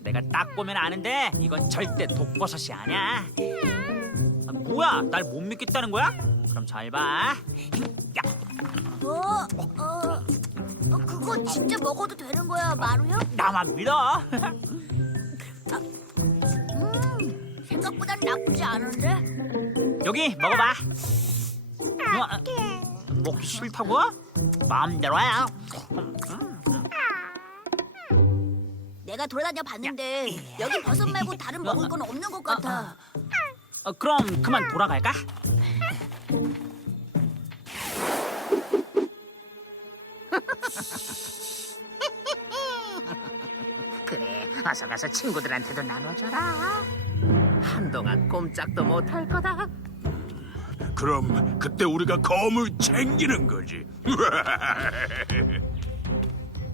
내가 딱 보면 아는데 이건 절대 독버섯이 아니야. 아, 뭐야? 날 못 믿겠다는 거야? 그럼 잘 봐. 야, 어, 어, 어, 그거 진짜 먹어도 되는 거야, 마루야? 나만 믿어. 음, 생각보단 나쁘지 않은데? 여기 먹어봐. 우와, 먹기 싫다고? 마음대로 해. 내가 돌아다녀 봤는데 여기 버섯 말고 다른 먹을 건 없는 것 같아. 어, 그럼 그만 돌아갈까? 그래, 어서 가서 친구들한테도 나눠줘라. 한동안 꼼짝도 못할 거다. 그럼 그때 우리가 검을 챙기는 거지.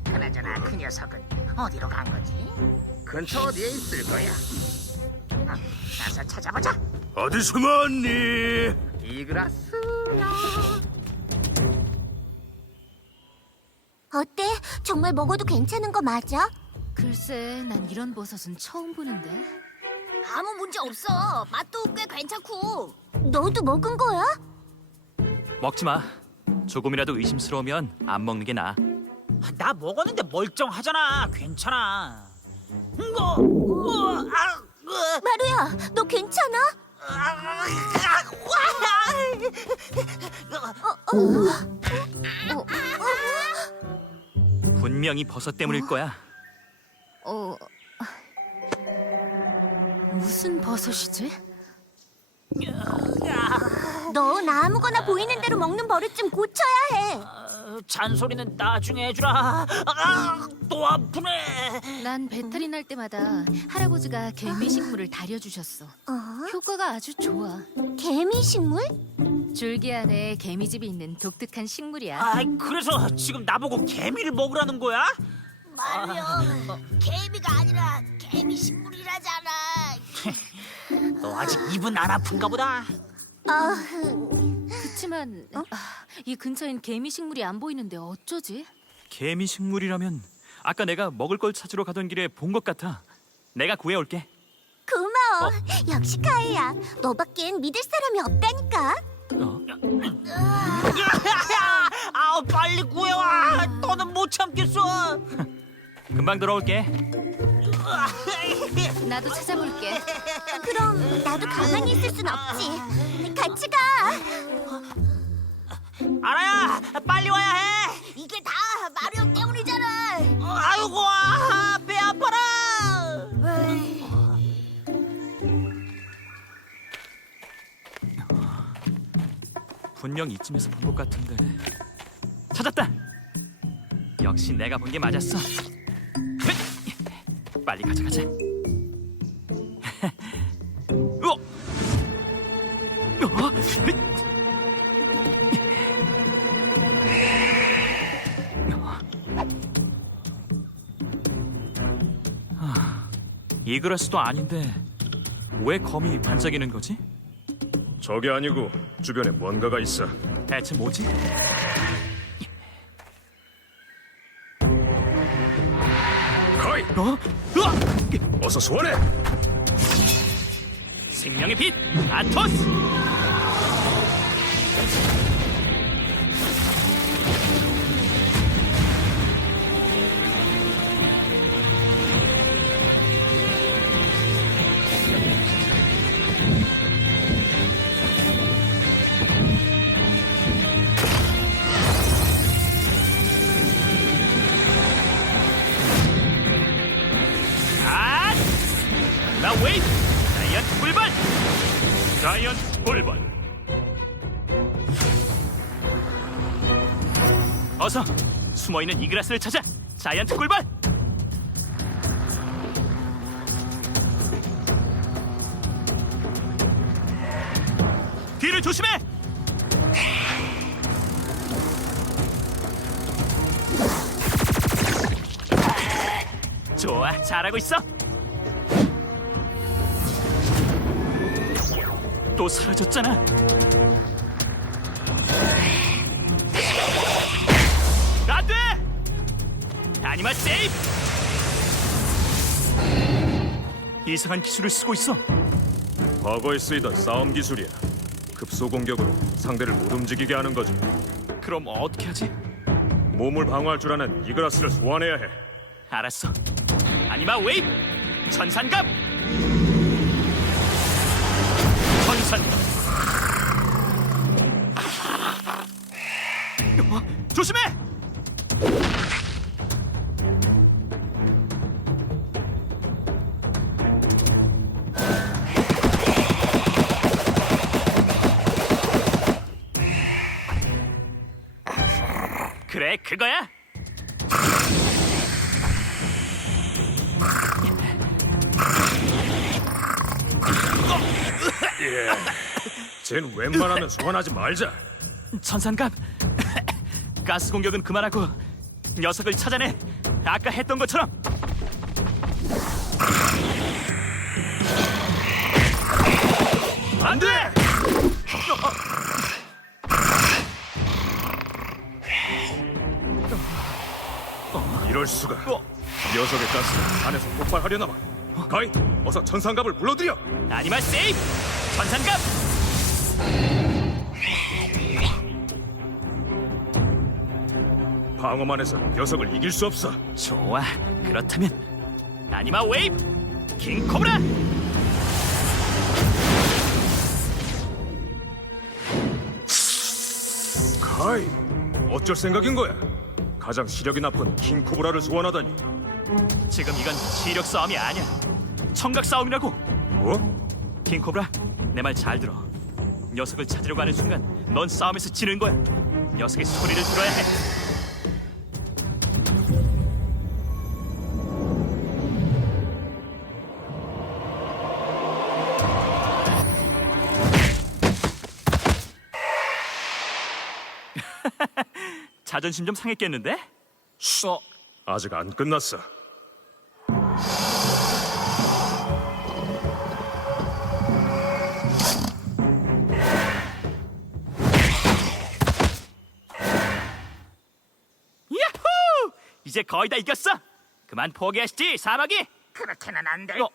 그나저나 그 녀석은 어디로 간 거지? 근처 어디에 있을 거야. 어, 가서 찾아보자. 어디 숨었니? 이그라스야. 어때? 정말 먹어도 괜찮은 거 맞아? 글쎄, 난 이런 버섯은 처음 보는데. 아무 문제 없어. 맛도 꽤 괜찮고. 너도 먹은 거야? 먹지 마. 조금이라도 의심스러우면 안 먹는 게 나아. 나 먹었는데 멀쩡하잖아. 괜찮아. 이거, 우와, 아, 으, 마루야, 너 괜찮아? 아, 아, 와! 분명히 버섯 때문일 거야. 어. 무슨 버섯이지? 넌 아무거나 보이는 대로 먹는 버릇 좀 고쳐야 해. 어, 잔소리는 나중에 해주라. 아, 또 아프네. 난 배탈이 날 때마다 할아버지가 개미 식물을 다려주셨어. 어? 효과가 아주 좋아. 개미 식물? 줄기 안에 개미집이 있는 독특한 식물이야. 아, 그래서 지금 나보고 개미를 먹으라는 거야? 마루야, 개미가 아니라 개미 식물이라잖아. 너 아직 입은 안 아픈가 보다. 아, 그치만 아, 이 근처엔 개미 식물이 안 보이는데 어쩌지? 개미 식물이라면 아까 내가 먹을 걸 찾으러 가던 길에 본 것 같아. 내가 구해올게. 고마워. 역시 카이야. 너밖엔 믿을 사람이 없다니까. 어? 아우 빨리 구해와. 너는 못 참겠어. 금방 돌아올게. 나도 찾아볼게. 그럼 나도 가만히 있을 순 없지. 같이 가. 알아야 빨리 와야 해. 이게 다 마루 형 때문이잖아. 아이고 아, 배 아파라. 분명 이쯤에서 본 것 같은데. 찾았다. 역시 내가 본 게 맞았어. 헥! 빨리 가져가자. 어? 어? 헥! 아, 이그라스도 아닌데 왜 검이 반짝이는 거지? 저게 아니고 주변에 뭔가가 있어. 대체 뭐지? 어? 으악! 어서 소환해. 생명의 빛 아토스! 자이언트 불발! 어서 숨어있는 이그라스를 찾아! 자이언트 꿀벌! 뒤를 조심해! 좋아, 잘하고 있어. 또 사라졌잖아. 안 돼! 아니마 세이프! 이상한 기술을 쓰고 있어. 과거에 쓰이던 싸움 기술이야. 급소 공격으로 상대를 못 움직이게 하는 거지. 그럼 어떻게 하지? 몸을 방어할 줄 아는 이그라스를 소환해야 해. 알았어. 아니마 웨이브! 천산갑! 천산갑! 어, 조심해! 그래, 그거야. 쟨 웬만하면 소환하지 말자. 천산갑 가스 공격은 그만하고 녀석을 찾아내 아까 했던 것처럼 안돼 이럴 수가. 어. 녀석의 가스가 안에서 폭발하려나 봐. 가이, 어서 천상갑을 불러들여. 아니마 세이프 천산갑 방어만 해서 녀석을 이길 수 없어. 좋아 그렇다면 아니마 웨이브 킹 코브라 가이, 어쩔 생각인 거야? 가장 시력이 나쁜 킹 코브라를 소환하다니. 지금 이건 시력 싸움이 아니야 청각 싸움이라고 뭐? 킹 코브라 내 말 잘 들어 녀석을 찾으려 가는 순간 넌 싸움에서 지는 거야 녀석의 소리를 들어야 해 자존심 좀 상했겠는데? 어, 아직 안 끝났어. 이제 거의 다 이겼어. 그만 포기하시지, 사막이. 그렇게는 안 될걸?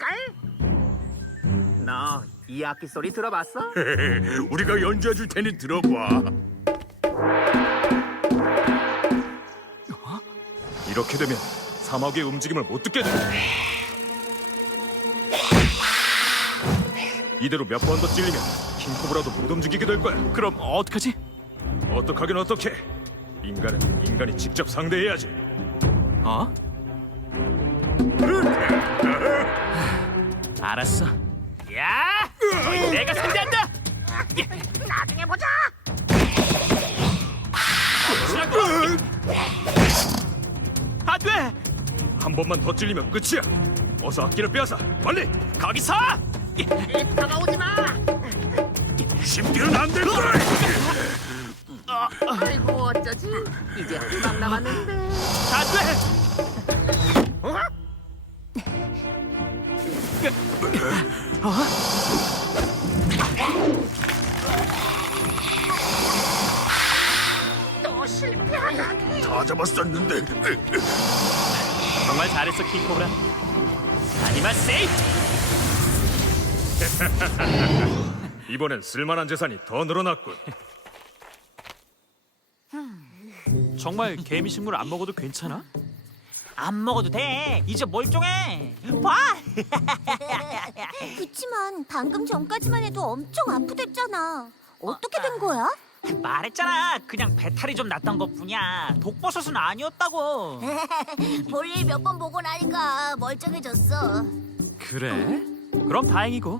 너 이 악기 소리 들어봤어? 우리가 연주해 줄 테니 들어봐. 이렇게 되면 사막의 움직임을 못 듣게 돼. 이대로 몇 번 더 찔리면 킹코브라도 못 움직이게 될 거야. 그럼 어떡하지? 어떡하긴 어떡해. 인간은 인간이 직접 상대해야지. 어? 알았어. 야! 너희 내가 상대한다. 나중에 보자. 안 돼. 한 번만 더 찔리면 끝이야. 어서 악기를 빼앗아. 빨리. 거기서. 입 다가오지 마. 쉽게는 안 될 거야. 아이고 어쩌지? 이제 한방 남았는데. 안 돼. 또 실패하다니. 다 잡았었는데. 정말 잘했어, 킹코브라. 아니마 세이프. 이번엔 쓸만한 재산이 더 늘어났군. 정말 개미 식물 안 먹어도 괜찮아? 안 먹어도 돼. 이제 멀쩡해. 봐. 그치만 방금 전까지만 해도 엄청 아프댔잖아. 어떻게 된 거야? 말했잖아. 그냥 배탈이 좀 났던 것뿐이야. 독버섯은 아니었다고. 볼일 몇 번 보고 나니까 멀쩡해졌어. 그래? 그럼 다행이고.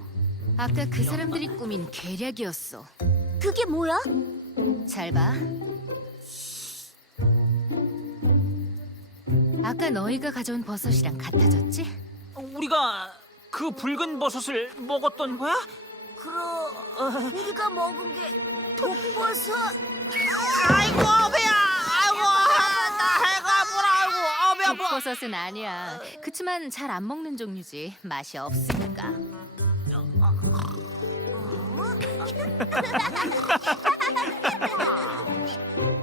아까 그 사람들이 꾸민 계략이었어. 그게 뭐야? 잘 봐. 아까 너희가 가져온 버섯이랑 같아졌지? 우리가 그 붉은 버섯을 먹었던 거야? 그럼 우리가 먹은 게 독버섯. 아이고 배야. 아이고 나 해가 뭐라 아이고 어, 배 아파. 독버섯은 아니야. 그치만 잘 안 먹는 종류지. 맛이 없으니까.